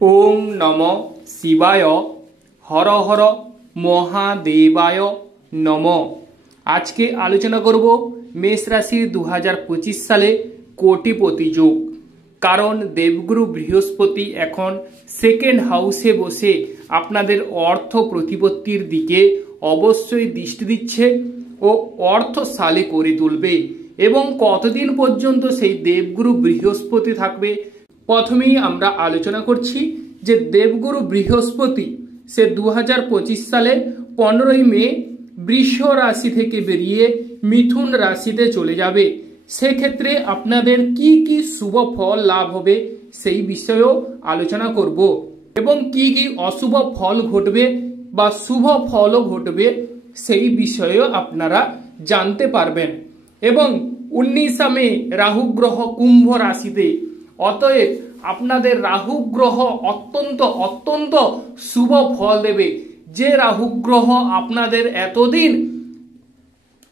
ओम नमो शिवाय हर हर महादेवाय नमो। आज के आलोचना करब मेष राशि 2025 साले कोटिपति योग। कारण देवगुरु बृहस्पति एखन सेकेंड हाउसे बसे आपनादेर अर्थ प्रतिपत्तिर दिके अवश्यई दृष्टि दिच्छे ओ अर्थशाली करे तुलबे एवं कतदिन पर्यन्त सेई देवगुरु बृहस्पति थाकबे। प्रथमेई आमरा आलोचना करछि जे देवगुरु बृहस्पति से 2025 साले 15 मे वृष राशि थेके बेरिये मिथुन राशिते चले जाबे। से क्षेत्रे आपनादेर की शुभ फल लाभ होबे सेई विषयेও आलोचना करब एवं की अशुभ फल घटबे बा शुभ फलও घटबे सेई विषयेও आपनारा जानते पारबेन। एवं 19 मे राहु ग्रह कुंभ राशिते, अतएव आपनादेर राहु ग्रह अत्यंत अत्यंत शुभ फल देबे। जे राहु ग्रह आपनादेर एतदिन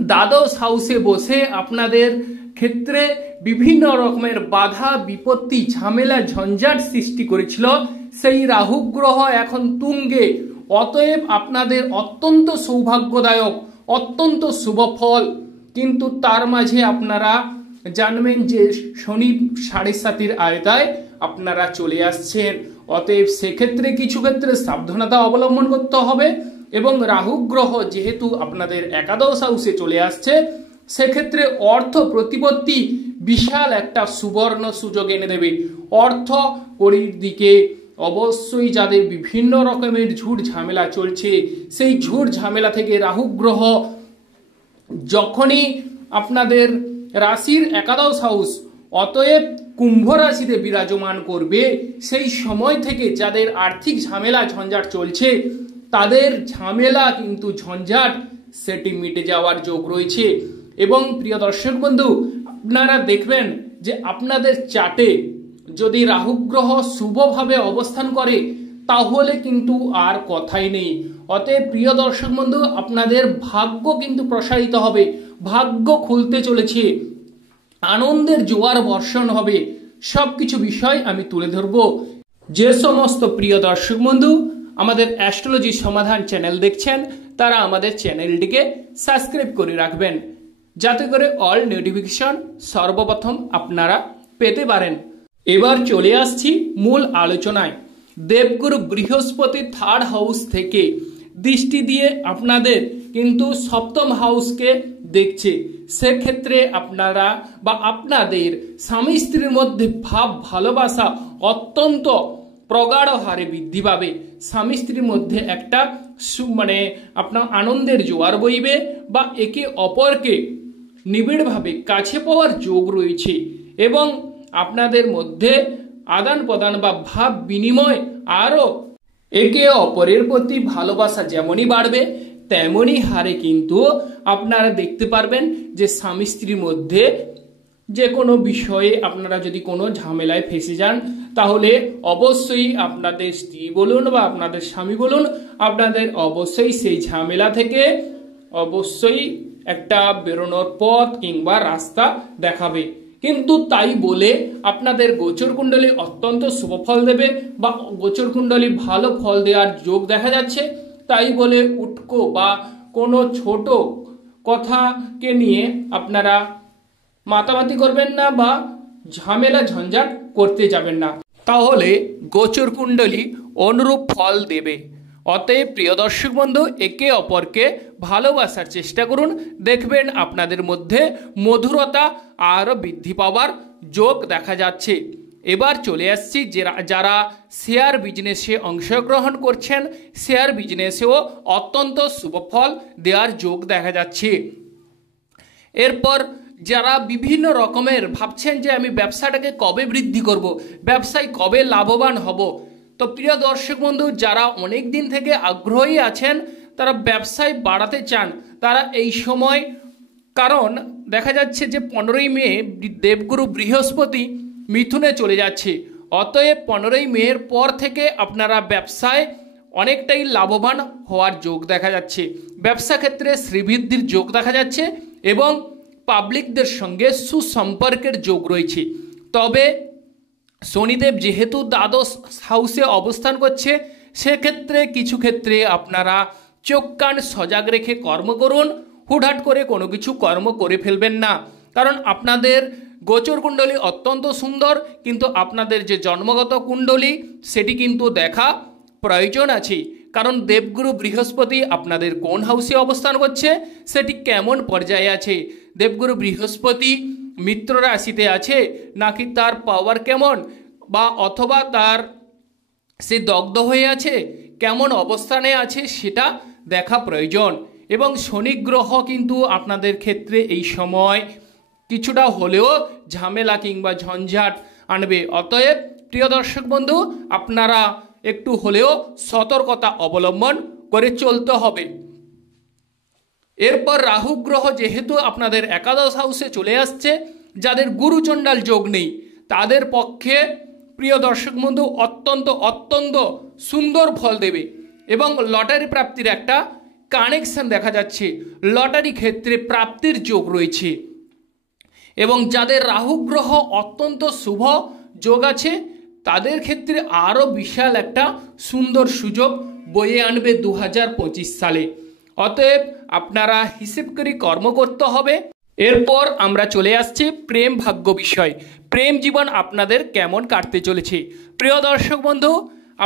द्वादश हाउसे बसे आपनादेर क्षेत्रे विभिन्न रकमेर बाधा विपत्ति झमेला झंझाट सृष्टि करेछिलो, सेई राहु ग्रह एखन तुंगे। अतएव आपनादेर अत्यंत सौभाग्यदायक अत्यंत शुभ फल। किन्तु तार माझे आपनारा जानबेन जे शनि 7.5 आयताय आपनारा चले आसछेन। अतएव से क्षेत्रे किछु क्षेत्रे साबधानता अवलम्बन करते हबे एवं राहु ग्रह जेहेतु आपनादेर एकादश हाउसे चले आसछे से क्षेत्रे अर्थ प्रतिपत्ति विशाल एकटा सुवर्ण सुयोग एने देबे। अर्थ कड़िर दिके अवश्यई जादेर विभिन्न रकमेर झूठ झमेला चलछे सेई झूठ झमेला थेके राहु ग्रह जखनी आपनादेर राशिर एकादश हाउस अतएव कुंभ राशिते विराजमान करबे सेई समय थेके जादेर आर्थिक झमेला झंझाट चलछे तादेर झमेला किन्तु झंझाट सेटी मिटे जावार योग रयेछे। एवं प्रिय दर्शक बंधु आपनारा देखबेन जे आपनादेर चार्टे यदि राहु ग्रह शुभ भावे अवस्थान करे ताहले किन्तु आर कथाई नेই। अतएव प्रिय दर्शक बंधु आपनादेर भाग्य किन्तु प्रसारित हबे, भाग्य खुलते चलेছে, आनंदेर जोयार बर्षण हबे। सबकिछु विषय आमी तुले धरबो। जे समस्त प्रिय दर्शक बंधु आमादेर एस्ट्रोलजी समाधान चैनल देखছেন तारा आमादेर चैनलটিকে সাবস্ক্রাইব করে রাখবেন যাতে করে অল নোটিফিকেশন সর্বপ্রথম আপনারা পেতে পারেন। এবার চলে আসছি মূল আলোচনায়। দেবগুরু বৃহস্পতি থার্ড হাউস থেকে দৃষ্টি দিয়ে আপনাদের কিন্তু সপ্তম হাউসকে দেখছে। সে ক্ষেত্রে আপনারা বা আপনাদের স্বামী স্ত্রীর মধ্যে ভাব ভালোবাসা অত্যন্ত প্রগাঢ় হারে বৃদ্ধি পাবে। স্বামী স্ত্রীর মধ্যে একটা মানে আপনার আনন্দের জোয়ার বইবে বা একে অপরকে নিবিড়ভাবে কাছে পাওয়ার যোগ রয়েছে এবং আপনাদের মধ্যে আদান প্রদান বা ভাব বিনিময় আরো একে অপরের প্রতি ভালোবাসা যেমনই বাড়বে তেমনই হারে কিন্তু আপনারা দেখতে পারবেন যে স্বামী স্ত্রীর মধ্যে যে কোনো বিষয়ে আপনারা যদি কোনো ঝামেলায় ফেসে যান তাহলে অবশ্যই আপনাদের স্ত্রী বলুন বা আপনাদের স্বামী বলুন আপনাদের অবশ্যই সেই ঝামেলা থেকে অবশ্যই একটা বেরোনোর পথ কিংবা রাস্তা দেখাবে। কিন্তু তাই বলে আপনাদের গোচর কুণ্ডলী অত্যন্ত শুভ ফল দেবে বা গোচর কুণ্ডলী ভালো ফল দেওয়ার যোগ দেখা যাচ্ছে তাই বলে উটকো বা কোনো ছোট কথাকে নিয়ে আপনারা মাতামাতি করবেন না বা ঝামেলা ঝঞ্ঝাট করতে যাবেন না, তাহলে গোচর কুণ্ডলী অনুরূপ ফল দেবে। অতএব প্রিয় দর্শক বন্ধু একে অপরকে ভালোবাসার চেষ্টা করুন, দেখবেন আপনাদের মধ্যে মধুরতা আরও বৃদ্ধি পাওয়ার যোগ দেখা যাচ্ছে। এবার চলে আসছি যারা শেয়ার বিজনেসে অংশগ্রহণ করছেন শেয়ার বিজনেসেও অত্যন্ত শুভ ফল দেওয়ার যোগ দেখা যাচ্ছে। এরপর যারা বিভিন্ন রকমের ভাবছেন যে আমি ব্যবসাটাকে কবে বৃদ্ধি করব, ব্যবসায় কবে লাভবান হব, তো প্রিয় দর্শক বন্ধু যারা অনেক দিন থেকে আগ্রহী আছেন তারা ব্যবসায় বাড়াতে চান তারা এই সময়, কারণ দেখা যাচ্ছে যে 15 মে দেবগুরু বৃহস্পতি মিথুনে চলে যাচ্ছে। অতএব 15 মের পর থেকে আপনারা ব্যবসায় অনেকটাই লাভবান হওয়ার যোগ দেখা যাচ্ছে। ব্যবসা ক্ষেত্রে শ্রীবৃদ্ধির যোগ দেখা যাচ্ছে এবং পাবলিকদের সঙ্গে সুসম্পর্কের যোগ রয়েছে। তবে শনিদেব যেহেতু দ্বাদশ হাউসে অবস্থান করছে, সেক্ষেত্রে কিছু ক্ষেত্রে আপনারা চোখ কান সজাগ রেখে কর্ম করুন। হুটহাট করে কোনো কিছু কর্ম করে ফেলবেন না, কারণ আপনাদের গোচর কুণ্ডলী অত্যন্ত সুন্দর, কিন্তু আপনাদের যে জন্মগত কুণ্ডলী সেটি কিন্তু দেখা প্রয়োজন আছে। কারণ দেবগুরু বৃহস্পতি আপনাদের কোন হাউসে অবস্থান করছে, সেটি কেমন পর্যায়ে আছে। দেবগুরু বৃহস্পতি মিত্র রাশিতে আছে নাকি তার পাওয়ার কেমন, বা অথবা তার সে দগ্ধ হয়ে আছে, কেমন অবস্থানে আছে সেটা দেখা প্রয়োজন। এবং শনি গ্রহ কিন্তু আপনাদের ক্ষেত্রে এই সময় কিছুটা হলেও ঝামেলা কিংবা ঝঞ্ঝাট আনবে। অতএব প্রিয় দর্শক বন্ধু, আপনারা একটু হলেও সতর্কতা অবলম্বন করে চলতে হবে। এরপর রাহু গ্রহ যেহেতু আপনাদের একাদশ হাউসে চলে আসছে, যাদের গুরুচণ্ডাল যোগ নেই তাদের পক্ষে প্রিয় দর্শক বন্ধু অত্যন্ত অত্যন্ত সুন্দর ফল দেবে। এবং লটারি প্রাপ্তির একটা কানেকশন দেখা যাচ্ছে, লটারি ক্ষেত্রে প্রাপ্তির যোগ রয়েছে। এবং যাদের রাহু গ্রহ অত্যন্ত শুভ যোগ আছে, তাদের ক্ষেত্রে আরও বিশাল একটা সুন্দর সুযোগ বয়ে আনবে 2025 সালে। অতএব আপনারা হিসেব করে কর্ম করতে হবে। এরপর আমরা চলে আসছি প্রেম ভাগ্য বিষয়। প্রেম জীবন আপনাদের কেমন কাটতে চলেছে। প্রিয় দর্শক বন্ধু,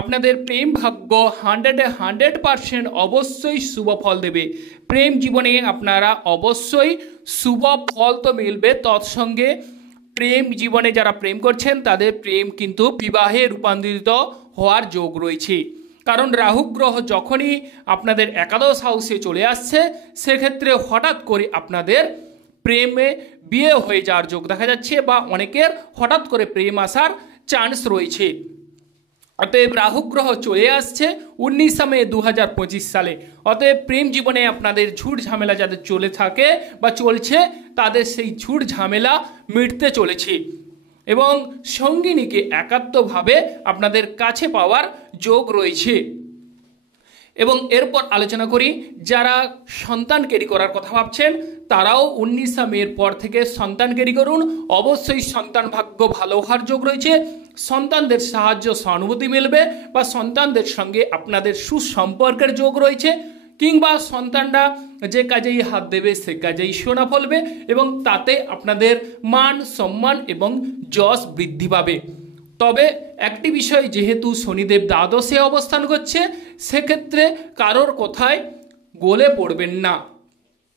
আপনাদের প্রেম ভাগ্য 100% অবশ্যই শুভ ফল দেবে। প্রেম জীবনে আপনারা অবশ্যই শুভ ফল তো মিলবে, তৎসঙ্গে প্রেম জীবনে যারা প্রেম করছেন তাদের প্রেম কিন্তু বিবাহে রূপান্তরিত হওয়ার যোগ রয়েছে। কারণ রাহু গ্রহ যখনই আপনাদের একাদশ হাউসে চলে আসছে, সেক্ষেত্রে হঠাৎ করে আপনাদের প্রেমে বিয়ে হয়ে যাওয়ার যোগ দেখা যাচ্ছে, বা অনেকের হঠাৎ করে প্রেম আসার চান্স রয়েছে। অতএব রাহু গ্রহ চলে আসছে 19 মে 2025 সালে। অতএব প্রেম জীবনে আপনাদের ঝুট ঝামেলা যাদের চলে থাকে বা চলছে, তাদের সেই ঝুট ঝামেলা মিটতে চলেছে এবং সঙ্গিনীকে একাত্মভাবে আপনাদের কাছে পাওয়ার যোগ রয়েছে। এবং এরপর আলোচনা করি যারা সন্তান ক্যারি করার কথা ভাবছেন, তারাও 19 মের পর থেকে সন্তান ক্যারি করুন। অবশ্যই সন্তান ভাগ্য ভালো হওয়ার যোগ রয়েছে। সন্তানদের সাহায্য সহানুভূতি মিলবে, বা সন্তানদের সঙ্গে আপনাদের সুসম্পর্কের যোগ রয়েছে, কিংবা সন্তানরা যে কাজেই হাত দেবে সে কাজেই সোনা ফলবে, এবং তাতে আপনাদের মান সম্মান এবং যশ বৃদ্ধি পাবে। তবে একটি বিষয়, যেহেতু শনিদেব দ্বাদশে অবস্থান করছে, সেক্ষেত্রে কারোর কথায় গলে পড়বেন না।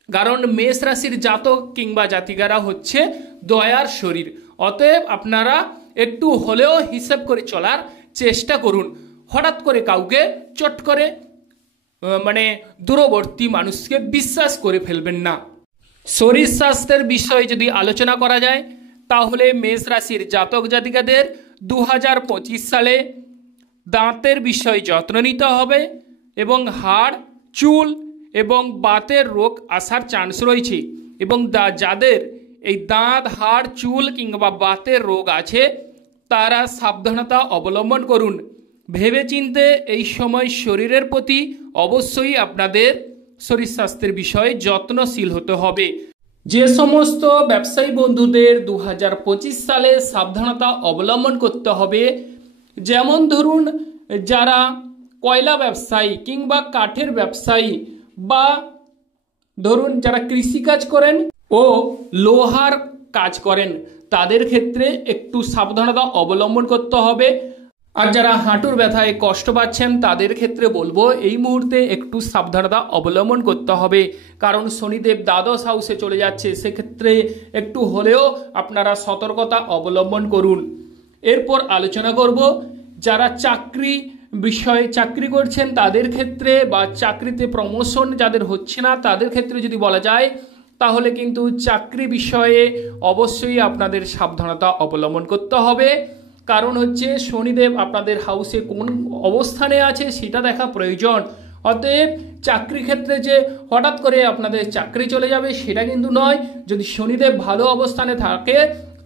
কারণ মেষ রাশির জাতক কিংবা জাতিকারা হচ্ছে দয়ার শরীর। অতএব আপনারা একটু হলেও হিসাব করে চলার চেষ্টা করুন। হঠাৎ করে কাউকে চট করে দূরবর্তী মানুষকে বিশ্বাস করে ফেলবেন না। শরীর স্বাস্থ্যের বিষয়ে যদি আলোচনা করা যায়, তাহলে মেষ রাশির জাতক জাতিকাদের 2025 সালে দাঁতের বিষয়ে যত্ন নিতে হবে, এবং হাড়, চুল এবং বাতের রোগ আসার চান্স রয়েছে। এবং যাদের এই দাঁত, হাড়, চুল কিংবা বাতের রোগ আছে, তারা সাবধানতা অবলম্বন করুন। ভেবেচিন্তে এই সময় শরীরের প্রতি অবশ্যই আপনাদের শরীর স্বাস্থ্যের বিষয়ে যত্নশীল হতে হবে। যে সমস্ত ব্যবসায়ী বন্ধুদের 2025 সালে সাবধানতা অবলম্বন করতে হবে, যেমন ধরুন যারা কয়লা ব্যবসায়ী কিংবা কাঠের ব্যবসায়ী, বা ধরুন যারা কৃষিকাজ করেন ও লোহার কাজ করেন, তাদের ক্ষেত্রে একটু সাবধানতা অবলম্বন করতে হবে। আর যারা হাঁটুর ব্যথায় কষ্ট পাচ্ছেন, তাদের ক্ষেত্রে বলবো এই মুহূর্তে একটু সাবধানতা অবলম্বন করতে হবে, কারণ শনিদেব দ্বাদশ হাউসে চলে যাচ্ছে। সেক্ষেত্রে একটু হলেও আপনারা সতর্কতা অবলম্বন করুন। এরপর আলোচনা করব যারা চাকরি করছেন তাদের ক্ষেত্রে, বা চাকরিতে প্রমোশন যাদের হচ্ছে না তাদের ক্ষেত্রে যদি বলা যায়, তাহলে কিন্তু চাকরি বিষয়ে অবশ্যই আপনাদের সাবধানতা অবলম্বন করতে হবে। কারণ হচ্ছে শনিদেব আপনাদের হাউসে কোন অবস্থানে আছে সেটা দেখা প্রয়োজন। অতএব চাকরি ক্ষেত্রে যে হঠাৎ করে আপনাদের চাকরি চলে যাবে সেটা কিন্তু নয়। যদি শনিদেব ভালো অবস্থানে থাকে,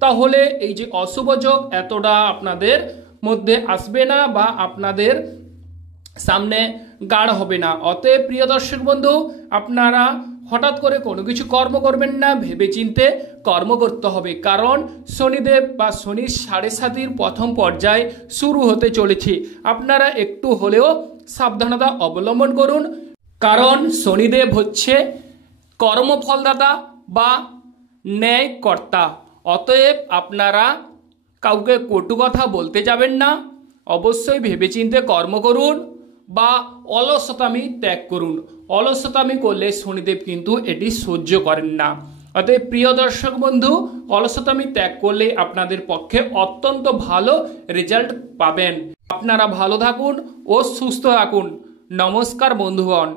তাহলে এই যে অশুভ যোগ এতটা আপনাদের মধ্যে আসবে না, বা আপনাদের সামনে গাঢ় হবে না। অতএব প্রিয় দর্শক বন্ধু, আপনারা হঠাৎ করে কোনো কিছু কর্ম করবেন না, ভেবেচিন্তে কর্ম করতে হবে, কারণ শনিদেব বা শনির 7.5 প্রথম পর্যায় শুরু হতে চলেছে। আপনারা একটু হলেও সাবধানতা অবলম্বন করুন, কারণ শনিদেব হচ্ছে কর্মফলদাতা বা ন্যায়কর্তা। অতএব আপনারা কাউকে কটু কথা বলতে যাবেন না, অবশ্যই ভেবেচিন্তে কর্ম করুন বা অলসতামি ত্যাগ করুন। অলসতামি করলে শনিদেব কিন্তু এটি সহ্য করেন না। অতএব প্রিয় দর্শক বন্ধু, অলসতামি ত্যাগ করলে আপনাদের পক্ষে অত্যন্ত ভালো রেজাল্ট পাবেন। আপনারা ভালো থাকুন ও সুস্থ থাকুন। নমস্কার বন্ধুগণ।